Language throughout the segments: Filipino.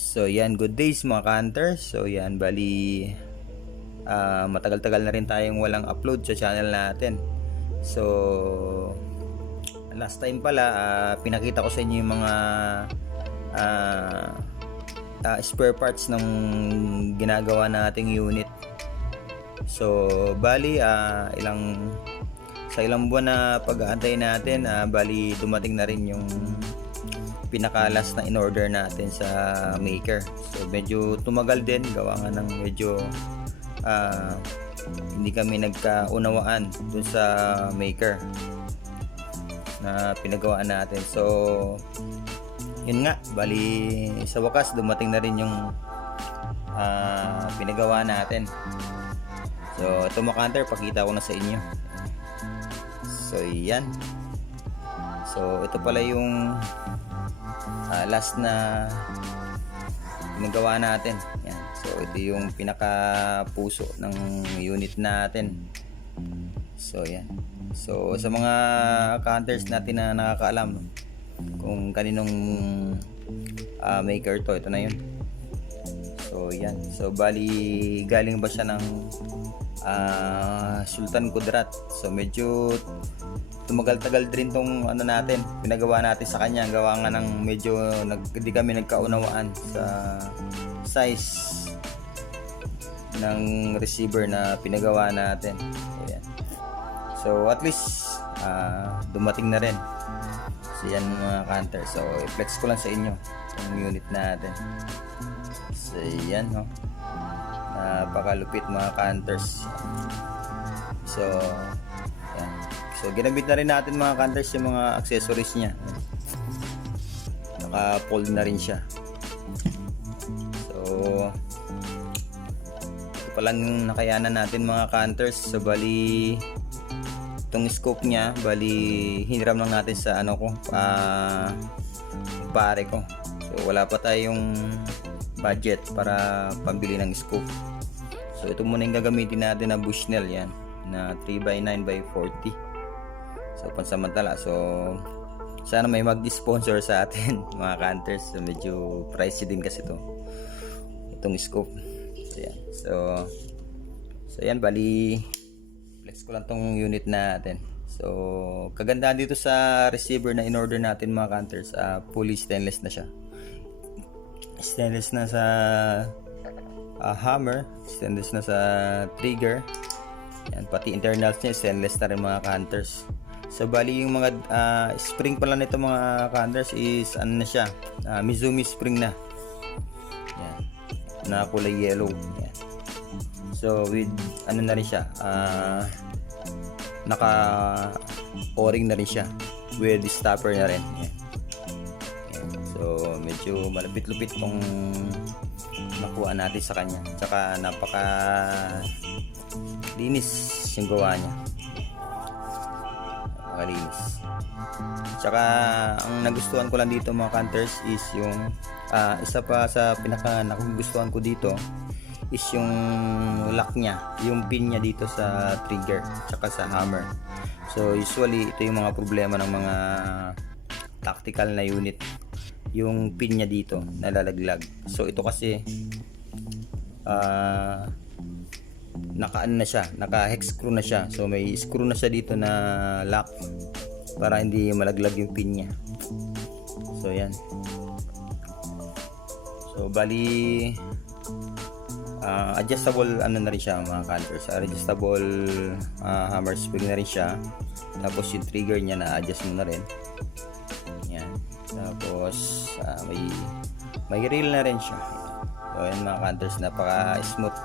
So yan, good days mga ka-hunters. So yan, bali matagal-tagal na rin tayong walang upload sa channel natin. So last time pala, pinakita ko sa inyo yung mga spare parts ng ginagawa nating unit. So bali sa ilang buwan na pag-aantay natin, bali dumating na rin yung pinaka-last na in-order natin sa maker. So medyo tumagal din, gawa nga ng medyo hindi kami nagkaunawaan dun sa maker na pinagawaan natin. So yun nga, bali sa wakas dumating na rin yung pinagawa natin. So ito mga ka-hunter, pakita ko na sa inyo. So yan. So ito pala yung last na ginagawa natin. Yan. So ito yung pinaka puso ng unit natin. So yan. So sa mga hunters natin na nakakaalam kung kaninong maker to, ito na yun. So yan. So bali galing ba siya ng Sultan Kudarat. So medyo tumagal-tagal din tong natin, pinagawa natin sa kanya, gawa nga ng medyo hindi kami nagkaunawaan sa size ng receiver na pinagawa natin. So, yan. So at least dumating na rin. So yan mga ka-hunter. So i-flex ko lang sa inyo yung unit natin. So yan, no. Napakalupit mga ka-hunters. So yan. So ginamit na rin natin mga ka-hunters yung mga accessories niya. Naka-fold na rin siya. So ito pa lang yung nakayanan natin mga ka-hunters. So bali itong scope niya, bali hiniram lang natin sa pare ko. So wala pa tayong budget para pambili ng scope. So ito muna yung gagamitin natin na Bushnell, yan na 3x9x40. So pansamantala. So sana may mag-sponsor sa atin mga ka-hunters. So medyo pricey din kasi itong scope. So yan. So yan, bali flex ko lang tong unit natin. So kagandahan dito sa receiver na in-order natin mga ka-hunters, fully stainless na siya. Stainless na sa hammer, stainless na sa trigger. Yan, pati internals niya stainless na rin mga ka-hunters. So bali yung mga spring pala nito mga ka-hunters is na siya, Mizumi spring na. Yan, na kulay yellow. Yan. So with na rin siya, naka o-ring na rin siya with stopper na rin. Yan. Yan. So medyo malapit-lupit tong nakuha natin sa kanya. Tsaka napaka linis yung gawa niya. Napakalinis. Tsaka ang nagustuhan ko lang dito mga ka-hunters is yung isa pa sa pinaka nagustuhan ko dito is yung lock niya, yung pin niya dito sa trigger tsaka sa hammer. So usually ito yung mga problema ng mga tactical na unit, yung pin niya dito nalalaglag. So ito kasi naka-ano na siya, naka-hex screw na siya. So may screw na siya dito na lock para hindi malaglag yung pin niya. So yan. So bali adjustable na rin siya mga ka-hunters. Adjustable hammer spring na rin siya. Tapos yung trigger niya na-adjust mo na rin. Yan. Tapos may reel na rin siya. So yan mga ka-hunters, napaka-smooth.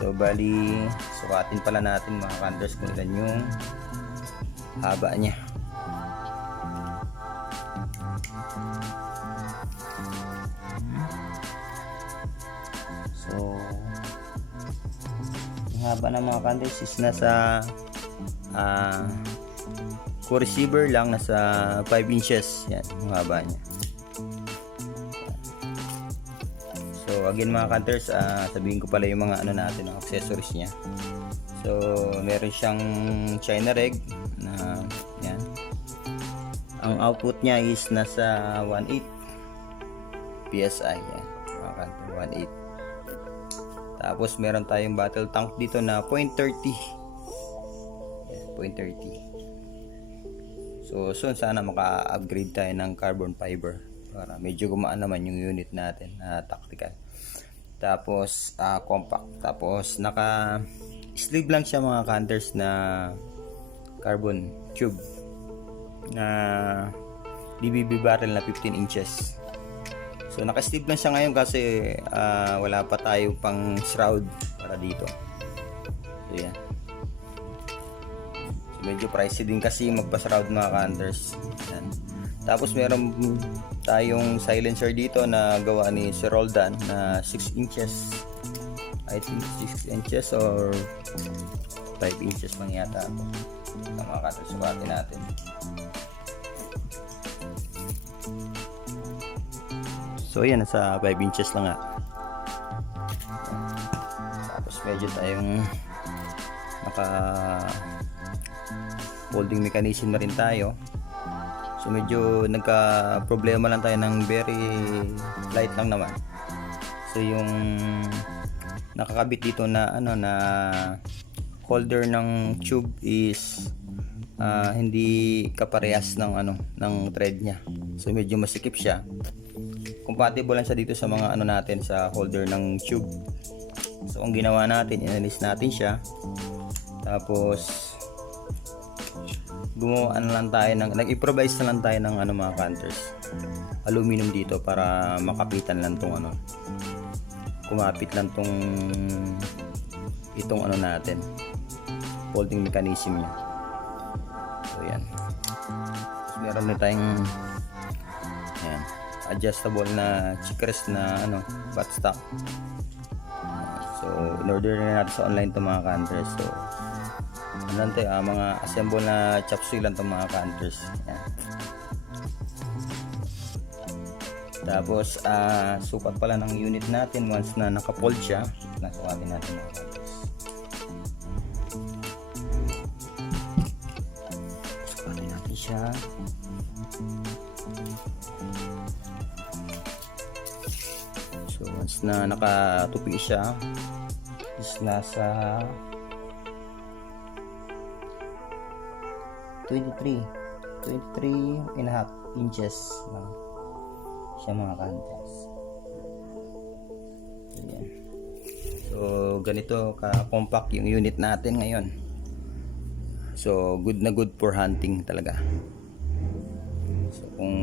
So bali sukatin pala natin mga ka-hunters kung ilan yung haba niya. So yung haba ng mga ka-hunters is nasa co-receiver lang, nasa 5 inches. Yan yung haba niya. So again mga ka-hunters, sabihin ko pala yung mga natin, ang accessories niya. So meron siyang China reg na yan. Ang output niya is nasa 1/8 PSI. Yan, mga kanter, 1.8. Tapos meron tayong battle tank dito na 0.30. Yan, 0.30. So soon sana maka-upgrade tayo ng carbon fiber para medyo gumaan naman yung unit natin na tactical. Tapos compact. Tapos naka sleeve lang siya mga counters na carbon tube na DBB barrel na 15 inches. So naka-sleeve lang siya ngayon kasi wala pa tayo pang shroud para dito. So yan. So, medyo pricey din kasi magpa-shroud mga counters. Yan. Tapos meron tayong silencer dito na gawa ni Sir Roldan na 6 inches. I think 6 inches or 5 inches lang yata ito. Mga counters, sukatin natin. So yan, nasa 5 inches lang nga. Tapos medyo tayong naka folding mechanism na rin tayo. So medyo nagka problema lang tayo ng very light lang naman. So yung nakakabit dito na na holder ng tube is hindi kaparehas ng ng thread niya. So medyo masikip siya. Compatible lang siya dito sa mga natin sa holder ng tube. So ang ginawa natin, inalis natin siya. Tapos gumawa lang tayo nag-improvise na lang tayo ng mga counters. Aluminum dito para makapitan lang tong kumapit lang itong natin. Folding mechanism niya. So yan. Tapos meron na tayong yan, adjustable na chick-rest na buttstock. So in-order na natin sa online itong mga counters. So mga assemble na chop suey lang itong mga counters. Yan. Tapos sukat pala ng unit natin once na naka-fold siya. Nasukatin natin mga counters. Sukatin natin siya. So once na nakatupi siya, is nasa 23 and a half inches lang siya mga counters. So, yan. So ganito ka-compact yung unit natin ngayon. So good na good for hunting talaga. So kung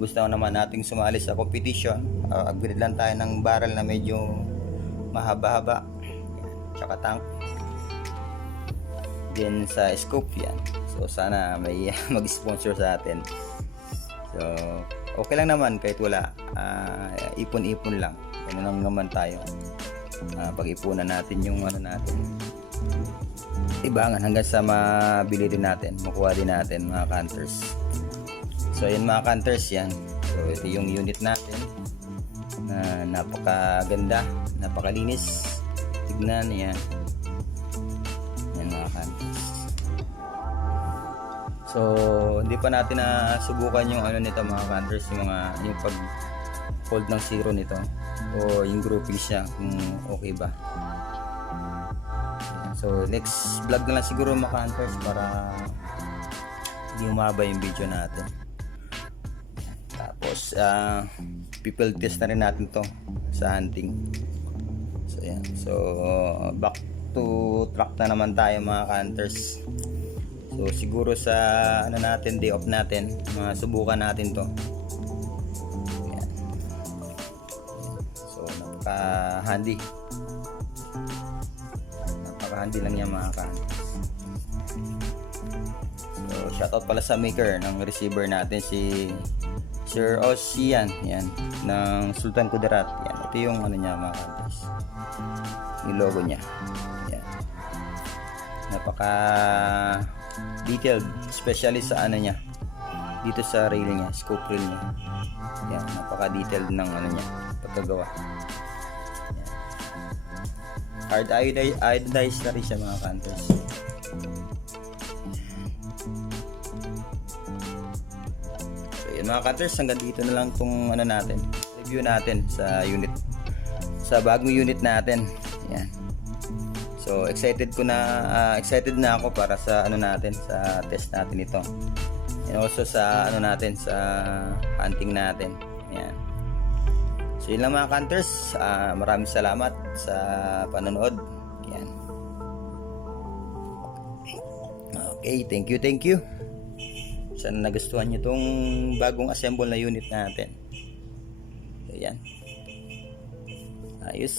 gusto naman nating sumali sa competition, upgrade lang tayo ng barrel na medyo mahaba-haba, tsaka tank. Then sa scope yan. So sana may mag-sponsor sa atin. So okay lang naman kahit wala. Ipon-ipon lang. Ano lang naman tayo. Pag-ipunan natin yung natin. Ibangan hanggang sa mabili din natin, makuha din natin mga counters. So ayan mga counters yan. So ito yung unit natin na napakaganda, napakalinis. Tignan yan. Yan mga counters. So hindi pa natin subukan yung nito mga counters, yung pag fold ng zero nito o yung grouping siya kung okay ba. So next vlog na lang siguro mga counters para hindi umaba yung video natin. Tapos people test na rin natin to sa hunting. So yan. So back to track na naman tayo mga counters. So siguro sa natin, day off natin, subukan natin to. Yan. So napaka-handy. Napaka-handy lang yan mga counters. So shoutout pala sa maker ng receiver natin, si Sir Ocean, yan, ng Sultan Kudarat. Yan, ito yung niya mga counters. Yung logo niya. Yan. Napaka detailed, especially sa niya. Dito sa rail niya, scope rail niya. Yan, napaka detailed ng niya, pagkagawa. Yan. Hard iodized na rin siya mga counters. Mga cutters, hanggang dito na lang itong natin, review natin sa unit, sa bagong unit natin. Yan. So excited na ako para sa ano natin, sa test natin ito. And also sa ano natin, sa hunting natin. Yan. So yun lang mga hunters, maraming salamat sa panonood. Yan. Okay, thank you. Sana nagustuhan nyo tong bagong assemble na unit natin. So yan. Ayos.